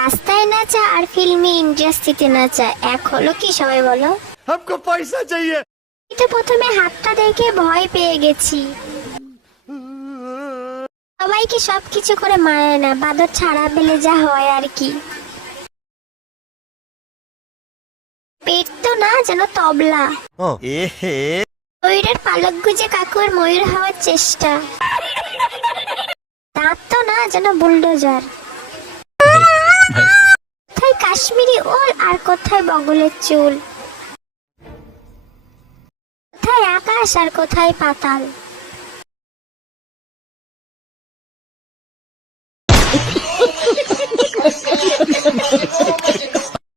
রাস্তায় নাচা আর ফিল্মি ইন্ডাস্ট্রিতে নাচা এক হলো কি সবাই বলো? हमको पैसा चाहिए। এটা প্রথমে হাতটা দেখে ভয় পেয়ে গেছি। সবাইকে সবকিছু করে মানায় না, বাদর ছাড়া পেলে যা হয় আর কি। পেট তো না যেন তবলা। ময়ূরের পালক গুজে কাকুর ময়ূর হওয়ার চেষ্টা। দাঁত তো না যেন বুলডোজার। কোথায় কাশ্মীরি ওল আর কোথায় বগলের চুল, কোথায় আকাশ আর কোথায় পাতাল।